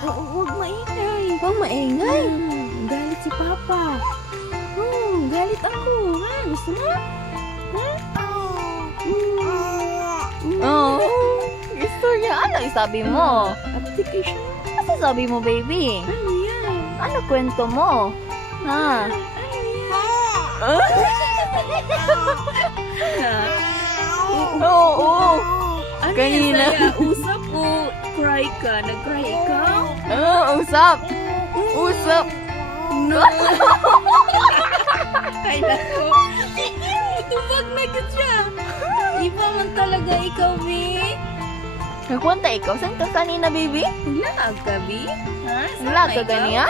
Huwag maingay. Huwag maingay. Galit si Papa. Galit ako. Ha? Gusto mo? Ha? Oh, gusto niya. Ano isabi mo? Application. Ano sabi mo, baby? Ano yan? Ano kwento mo? Ha? Oo. Ano Kanina. yan, Saya? Usap o cry ka? Nag-cry ikaw? Usap. Usap. No! Ay, nako. Tubag na ka siya. Iba man talaga ikaw, Bi. Nagpunta ikaw? Saan ka kanina, baby? Naglaag ka, Bi? Ha? Sama Wala ka ikaw? ganiya?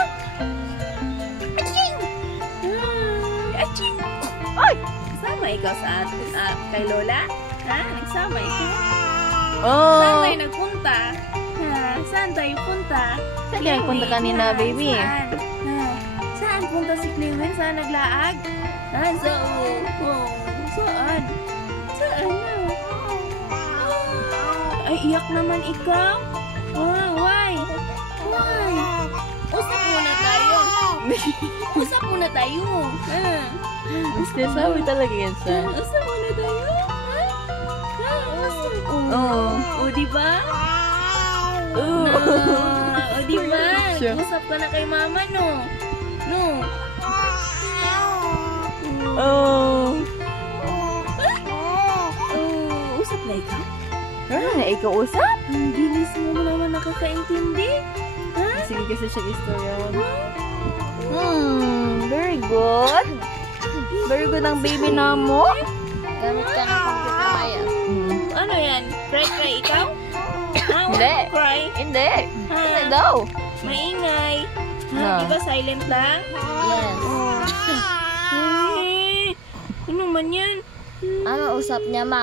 Aching! Ay! Sama ikaw kay Lola? Ha? Nagsama ikaw? Saan Oh. tayo nagpunta? Ha? Saan tayo punta? Saan ka nagpunta kanina, Ha? baby? Saan? Ha? Saan punta si Clewin? Saan naglaag? Saan? Saan? Saan na? Ay, iyak naman ikaw? Why? Why? Usap muna tayo. Usap muna tayo. Sinasabi talaga yan siya. Usap muna tayo. Usap. Oo. Diba? Diba? Siya. Usap ka na kay mama, no? No? Oh. Usap na ikaw? Ikaw usap? Ang bilis mo naman nakakaintindi. Sige kasi siya istorya mo. Very good. Very good ang baby na mo. Gamit ka ng computer maya. Ano yan? Cry ikaw? Hindi. Cry? Hindi. Ha? Hindi daw. Maingay. No. Diba silent lang? Yes. Ano man yan? Ano usap niya, ma?